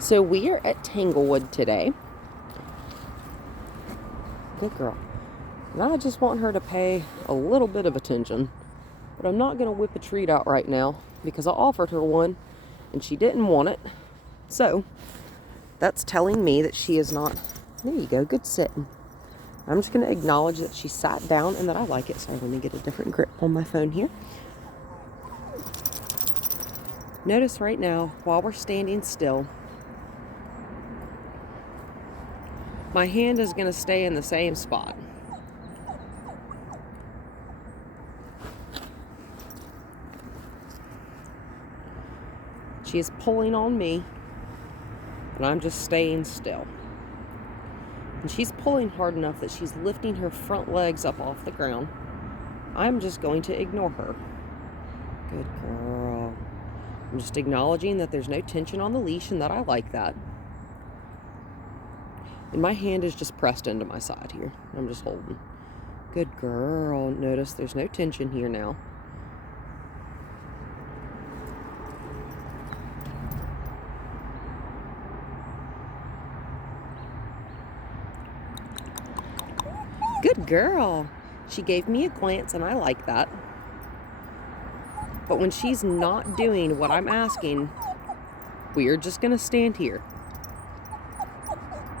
So we are at Tanglewood today. Good girl. And I just want her to pay a little bit of attention. But I'm not going to whip a treat out right now because I offered her one and she didn't want it. So that's telling me that she is not... There you go, good sitting. I'm just going to acknowledge that she sat down and that I like it. So let me get a different grip on my phone here. Notice right now, while we're standing still, my hand is going to stay in the same spot. She is pulling on me, and I'm just staying still. And she's pulling hard enough that she's lifting her front legs up off the ground. I'm just going to ignore her. Good girl. I'm just acknowledging that there's no tension on the leash and that I like that. And my hand is just pressed into my side here. I'm just holding. Good girl. Notice there's no tension here now. Good girl. She gave me a glance and I like that. But when she's not doing what I'm asking, we are just going to stand here.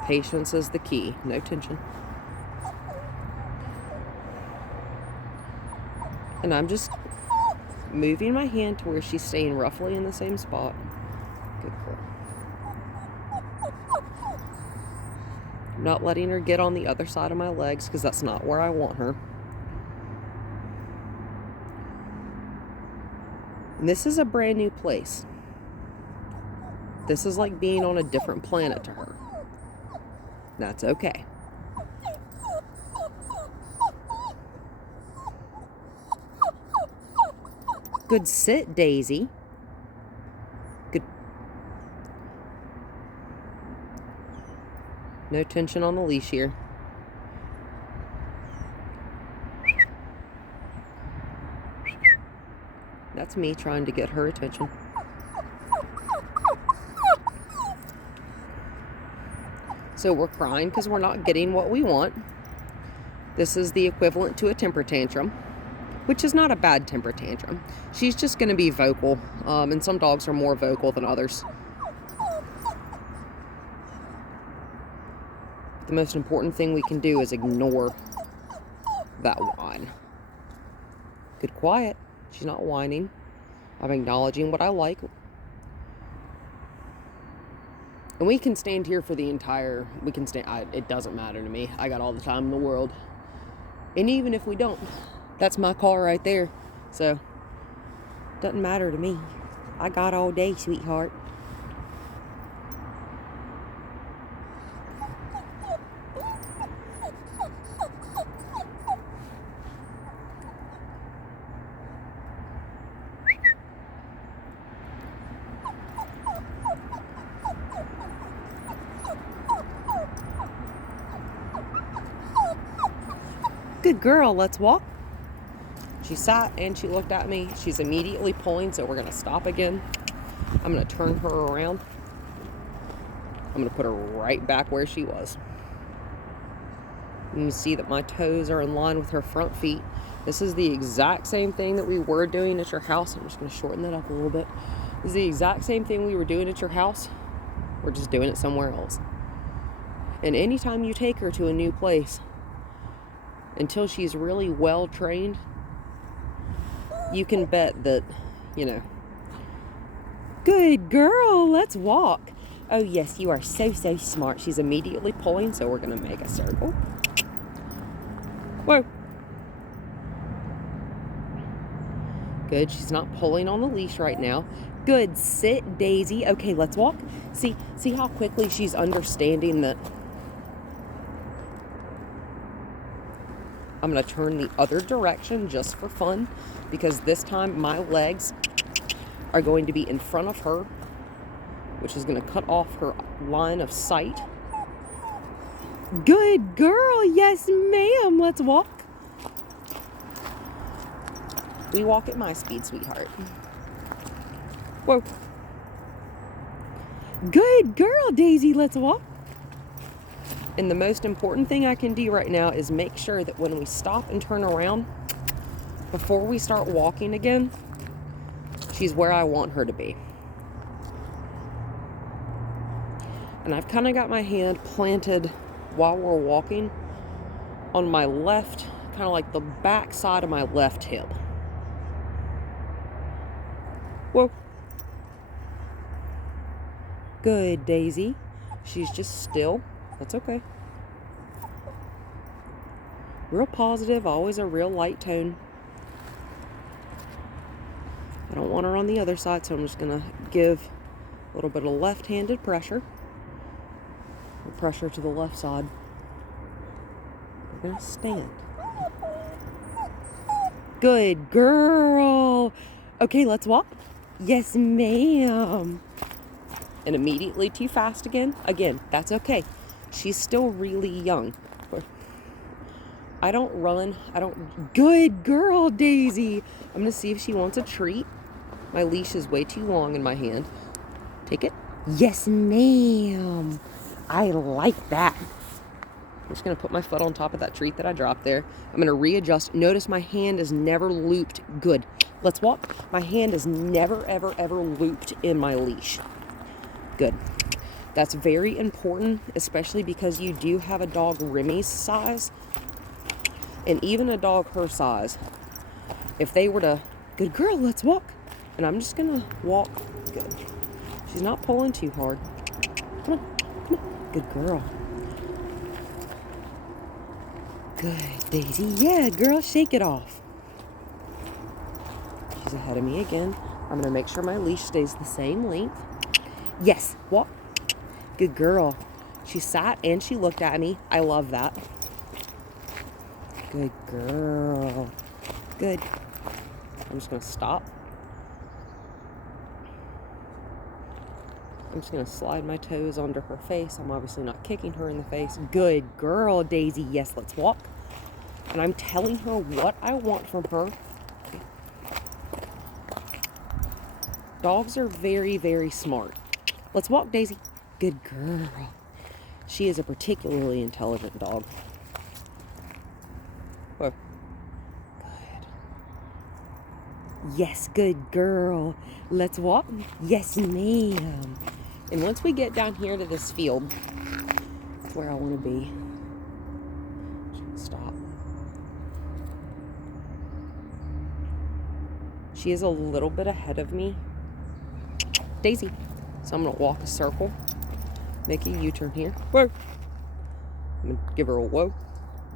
Patience is the key. No tension. And I'm just moving my hand to where she's staying roughly in the same spot. Good girl. I'm not letting her get on the other side of my legs because that's not where I want her. And this is a brand new place. This is like being on a different planet to her. That's okay. Good sit, Daisy. Good. No tension on the leash here. That's me trying to get her attention. So we're crying because we're not getting what we want. This is the equivalent to a temper tantrum, which is not a bad temper tantrum. She's just going to be vocal, and some dogs are more vocal than others. The most important thing we can do is ignore that whine. Good quiet. She's not whining. I'm acknowledging what I like. And we can stand here for the entire... it doesn't matter to me. I got all the time in the world. And even if we don't, that's my car right there. So, doesn't matter to me. I got all day, sweetheart. Good girl, let's walk. She sat and she looked at me. She's immediately pulling, so we're going to stop again. I'm going to turn her around. I'm going to put her right back where she was. And you see that my toes are in line with her front feet. This is the exact same thing that we were doing at your house. I'm just going to shorten that up a little bit. This is the exact same thing we were doing at your house. We're just doing it somewhere else. And anytime you take her to a new place, until she's really well trained, you can bet that, good girl, let's walk. Oh yes, you are so smart. She's immediately pulling, so we're going to make a circle. Whoa. Good, she's not pulling on the leash right now. Good, sit, Daisy. Okay, let's walk. See how quickly she's understanding that. I'm going to turn the other direction just for fun, because this time my legs are going to be in front of her, which is going to cut off her line of sight. Good girl. Yes, ma'am. Let's walk. We walk at my speed, sweetheart. Whoa. Good girl, Daisy. Let's walk. And the most important thing I can do right now is make sure that when we stop and turn around, before we start walking again, she's where I want her to be. And I've kind of got my hand planted while we're walking on my left, kind of like the back side of my left hip. Whoa. Good, Daisy. She's just still. That's okay. Real positive, always a real light tone. I don't want her on the other side, so I'm just going to give a little bit of left-handed pressure. Pressure to the left side. We're going to stand. Good girl. Okay, let's walk. Yes, ma'am. And immediately too fast again. Again, that's okay. She's still really young. I don't run. Good girl, Daisy. I'm going to see if she wants a treat. My leash is way too long in my hand. Take it. Yes, ma'am. I like that. I'm just going to put my foot on top of that treat that I dropped there. I'm going to readjust. Notice my hand is never looped. Good. Let's walk. My hand is never, ever, ever looped in my leash. Good. That's very important, especially because you do have a dog Remy's size. And even a dog her size, if they were to, good girl, let's walk. And I'm just going to walk. Good. She's not pulling too hard. Come on. Good girl. Good, Daisy. Yeah, girl, shake it off. She's ahead of me again. I'm going to make sure my leash stays the same length. Yes, walk. Good girl. She sat and she looked at me. I love that. Good girl. Good. I'm just going to stop. I'm just going to slide my toes under her face. I'm obviously not kicking her in the face. Good girl, Daisy. Yes, let's walk. And I'm telling her what I want from her. Dogs are very, very smart. Let's walk, Daisy. Good girl. She is a particularly intelligent dog. Whoa. Good. Yes, good girl. Let's walk. Yes, ma'am. And once we get down here to this field, that's where I want to be. Stop. She is a little bit ahead of me. Daisy. So I'm going to walk a circle. Make a U-turn here. Whoa. I'm going to give her a whoa.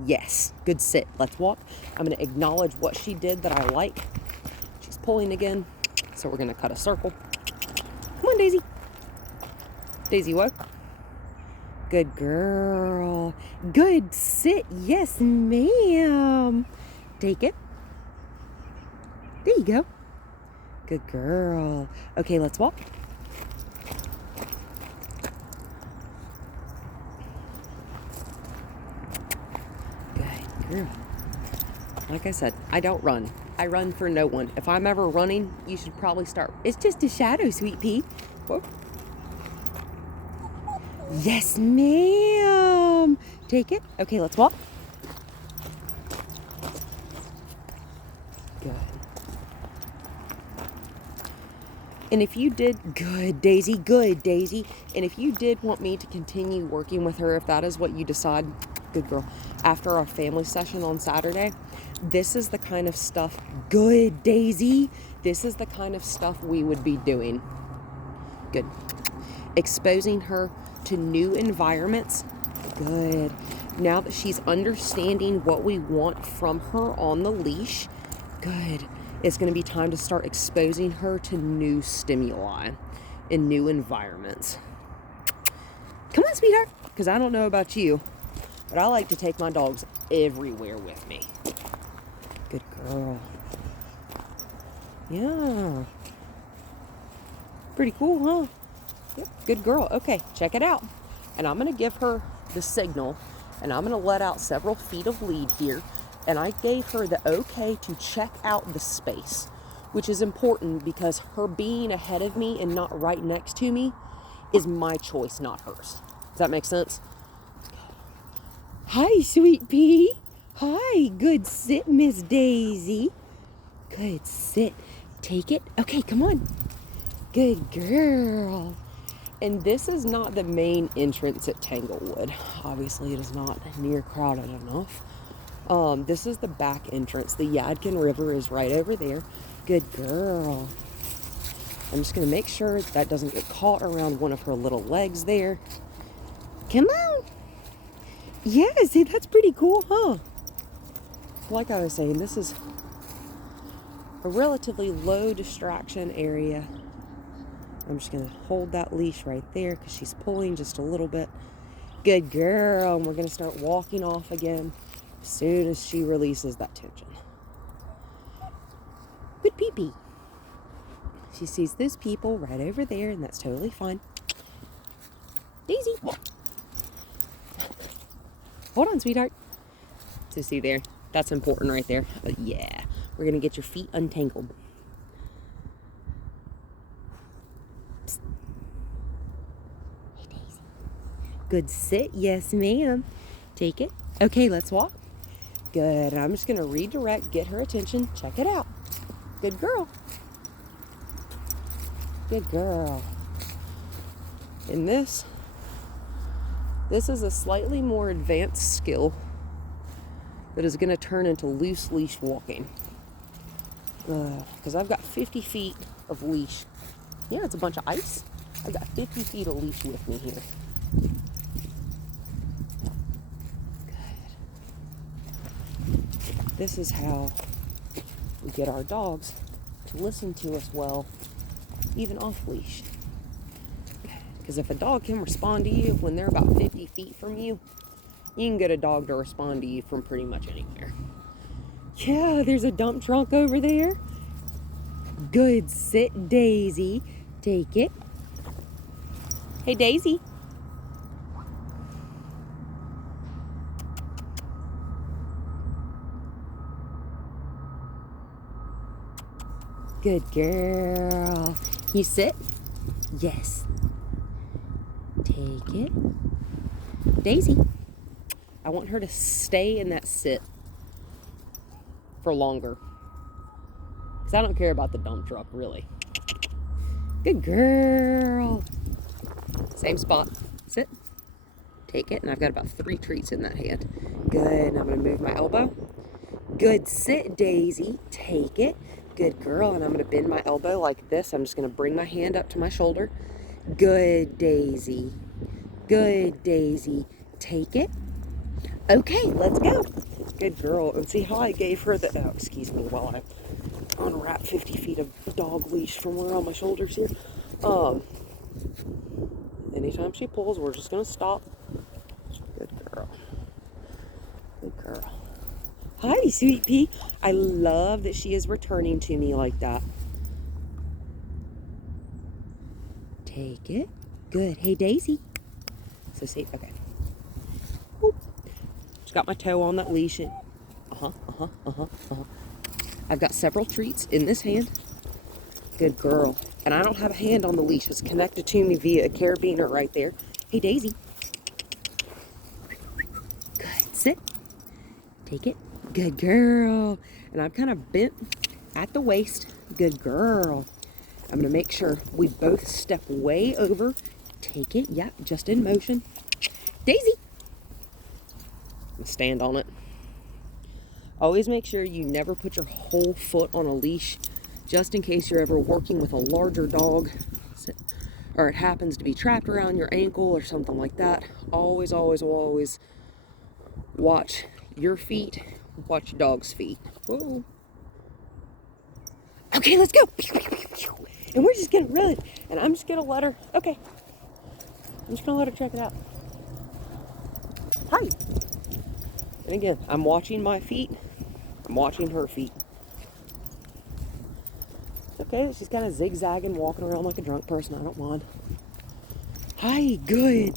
Yes. Good sit. Let's walk. I'm going to acknowledge what she did that I like. She's pulling again. So we're going to cut a circle. Come on, Daisy. Daisy, what? Good girl. Good sit. Yes, ma'am. Take it. There you go. Good girl. Okay, let's walk. Good girl. Like I said, I don't run. I run for no one. If I'm ever running, you should probably start. It's just a shadow, sweet pea. Whoa. Yes, ma'am. Take it. Okay, let's walk. Good. And if you did, good, Daisy, good, Daisy. And if you did want me to continue working with her, if that is what you decide, good girl, after our family session on Saturday, this is the kind of stuff, good, Daisy. This is the kind of stuff we would be doing. Good. Exposing her to new environments. Good. Now that she's understanding what we want from her on the leash, good. It's going to be time to start exposing her to new stimuli in new environments. Come on, sweetheart. Because I don't know about you, but I like to take my dogs everywhere with me. Good girl. Yeah. Pretty cool, huh? Yep, good girl. Okay, check it out. And I'm going to give her the signal, and I'm going to let out several feet of lead here. And I gave her the okay to check out the space, which is important because her being ahead of me and not right next to me is my choice, not hers. Does that make sense? Hi, sweet pea. Hi, good sit, Miss Daisy. Good sit. Take it. Okay, come on. Good girl. And this is not the main entrance at Tanglewood. Obviously, it is not near crowded enough. This is the back entrance. The Yadkin River is right over there. Good girl. I'm just going to make sure that doesn't get caught around one of her little legs there. Come on. Yeah, see, that's pretty cool, huh? Like I was saying, this is a relatively low distraction area. I'm just going to hold that leash right there because she's pulling just a little bit. Good girl. And we're going to start walking off again as soon as she releases that tension. Good pee-pee. She sees those people right over there, and that's totally fine. Daisy. Hold on, sweetheart. So see there? That's important right there. Yeah. We're going to get your feet untangled. Psst. Hey, Daisy. Good sit. Yes, ma'am. Take it. Okay, let's walk. Good. I'm just going to redirect, get her attention. Check it out. Good girl. Good girl. And this is a slightly more advanced skill that is going to turn into loose leash walking. Because I've got 50 feet of leash. Yeah, it's a bunch of ice. I've got 50 feet of leash with me here. Good. This is how we get our dogs to listen to us well, even off leash. Because if a dog can respond to you when they're about 50 feet from you, you can get a dog to respond to you from pretty much anywhere. Yeah, there's a dump truck over there. Good sit, Daisy. Take it. Hey, Daisy. Good girl. You sit? Yes. Take it. Daisy. I want her to stay in that sit for longer. Because I don't care about the dump truck, really. Good girl. Same spot. Sit. Take it. And I've got about 3 treats in that hand. Good. And I'm going to move my elbow. Good sit, Daisy. Take it. Good girl. And I'm going to bend my elbow like this. I'm just going to bring my hand up to my shoulder. Good, Daisy. Good, Daisy. Take it. Okay, let's go. Good girl. And see how I gave her the... Oh, excuse me while I unwrap 50 feet of dog leash from around my shoulders here. Anytime she pulls, we're just going to stop. Good girl. Good girl. Hi, sweet pea. I love that she is returning to me like that. Take it. Good. Hey, Daisy. So see, okay. Boop. Just got my toe on that leash. I've got several treats in this hand. Good girl. And I don't have a hand on the leash. It's connected to me via a carabiner right there. Hey, Daisy. Good. Sit. Take it. Good girl. And I'm kind of bent at the waist. Good girl. I'm going to make sure we both step way over. Take it. Yeah, just in motion. Daisy. And stand on it. Always make sure you never put your whole foot on a leash, just in case you're ever working with a larger dog, or it happens to be trapped around your ankle or something like that. Always, always, always watch your feet, watch your dog's feet. Whoa. Okay, let's go. And we're just gonna run. And I'm just gonna let her, okay. I'm just gonna let her check it out. Hi. And again, I'm watching my feet. I'm watching her feet. It's okay, she's kind of zigzagging, walking around like a drunk person. I don't mind. Hi, good.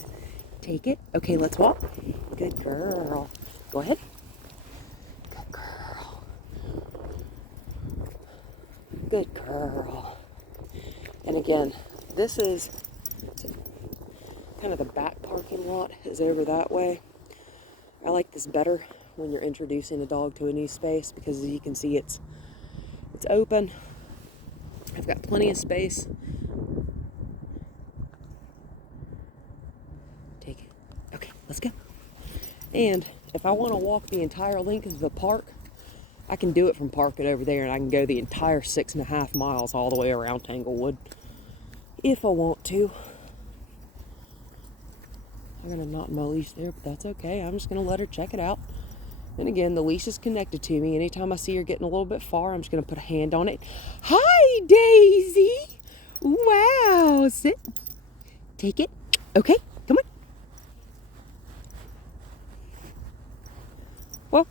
Take it. Okay, let's walk. Good girl. Go ahead. Good girl. Good girl. And again, this is kind of the back parking lot is over that way. I like this better when you're introducing a dog to a new space because as you can see it's open. I've got plenty of space. Take it. Okay, let's go. And if I want to walk the entire length of the park, I can do it from Park It over there, and I can go the entire 6.5 miles all the way around Tanglewood if I want to. I'm going to knot my leash there, but that's okay. I'm just going to let her check it out. And again, the leash is connected to me. Anytime I see her getting a little bit far, I'm just going to put a hand on it. Hi, Daisy. Wow. Sit. Take it. Okay, come on. Well,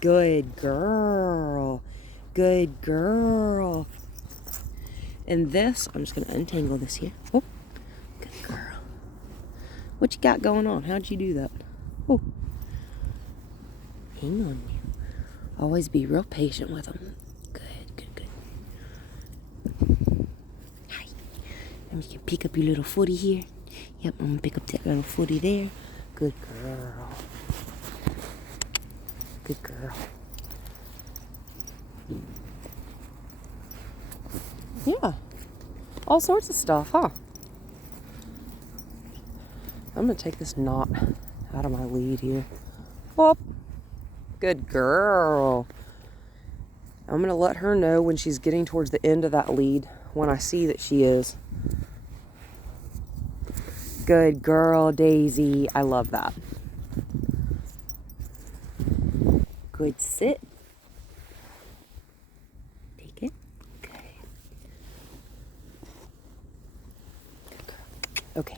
good girl. Good girl. And this, I'm just going to untangle this here. Oh, good girl. What you got going on? How'd you do that? Oh. Hang on. Always be real patient with them. Good, good, good. Hi. And you can pick up your little footy here. Yep, I'm going to pick up that little footy there. Good girl. Good girl. Yeah. All sorts of stuff, huh? I'm going to take this knot out of my lead here. Whoop. Good girl. I'm going to let her know when she's getting towards the end of that lead when I see that she is. Good girl, Daisy. I love that. Good sit. Take it. Good. Good girl. Okay.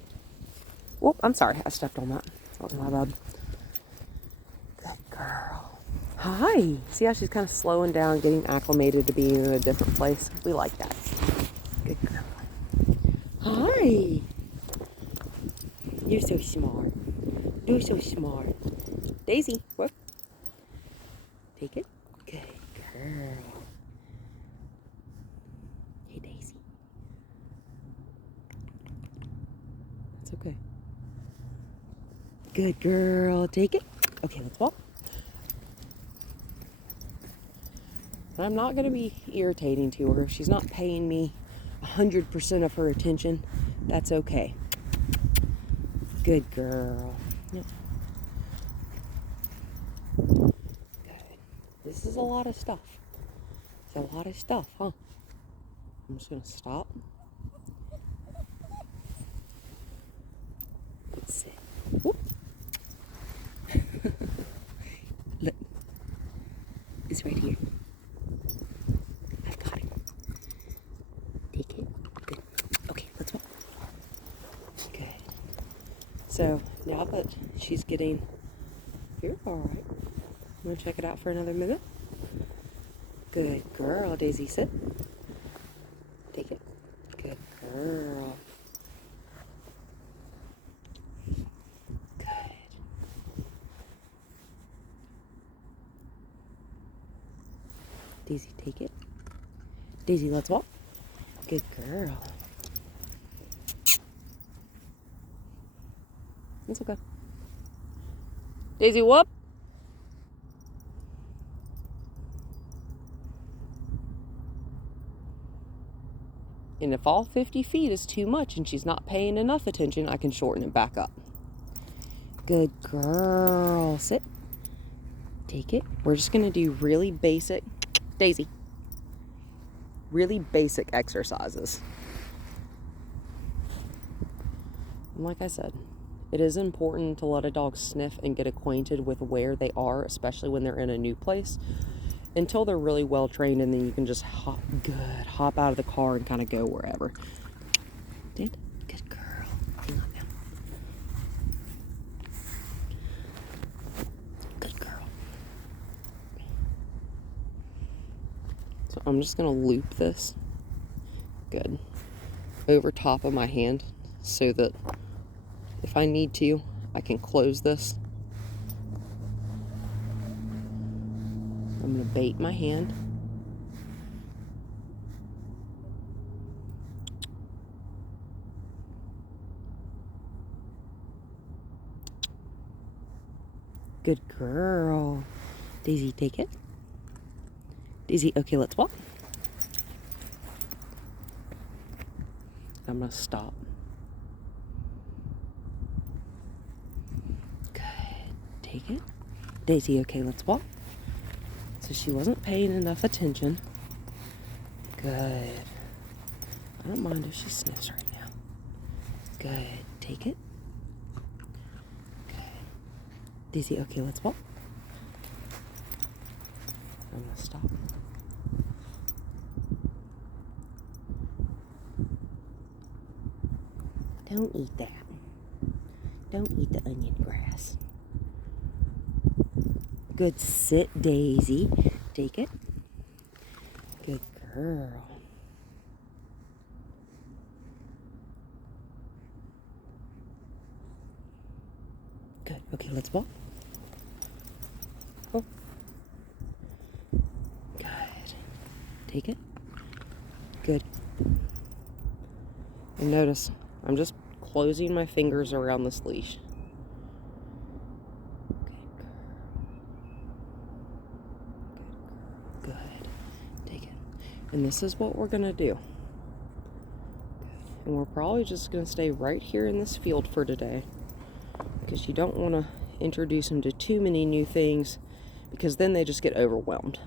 Oh, I'm sorry. I stepped on that. That was my bad. Good girl. Hi. See how she's kind of slowing down, getting acclimated to being in a different place? We like that. Good girl. Hi. You're so smart. You're so smart. Daisy, whoop. Take it. Good girl. Hey, Daisy. It's okay. Good girl. Take it. Okay, let's walk. I'm not going to be irritating to her. If she's not paying me 100% of her attention, that's okay. Good girl. Yep. Good. This is a lot of stuff. It's a lot of stuff, huh? I'm just going to stop. Good sit. Whoop. Look. It's right here. I've got it. Take it. Good. Okay, let's walk. Good. So now that she's getting, you're all right. I'm going to check it out for another minute. Good girl, Daisy. Sit. Take it. Good girl. Good. Daisy, take it. Daisy, let's walk. Good girl. It's okay. Daisy, whoop. And if all 50 feet is too much and she's not paying enough attention, I can shorten it back up. Good girl. Sit. Take it. We're just going to do really basic, Daisy, really basic exercises. And like I said, it is important to let a dog sniff and get acquainted with where they are, especially when they're in a new place, until they're really well trained, and then you can just hop out of the car and kind of go wherever. Good girl. Hang on now. Good girl. So I'm just going to loop this, good, over top of my hand so that if I need to, I can close this. I'm going to bait my hand. Good girl. Daisy, take it. Daisy, okay, let's walk. I'm gonna stop. Good. Take it. Daisy, okay, let's walk. So she wasn't paying enough attention. Good. I don't mind if she sniffs right now. Good. Take it. Good. Daisy, okay, let's walk. I'm gonna stop. Don't eat that. Don't eat the onion grass. Good. Sit, Daisy. Take it. Good girl. Good. Okay, let's walk. Oh. Good. Take it. Good. And notice, I'm just closing my fingers around this leash. Good. Take it. And this is what we're going to do. And we're probably just going to stay right here in this field for today, because you don't want to introduce them to too many new things, because then they just get overwhelmed.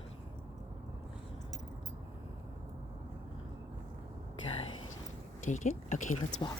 Good. Take it. Okay, let's walk.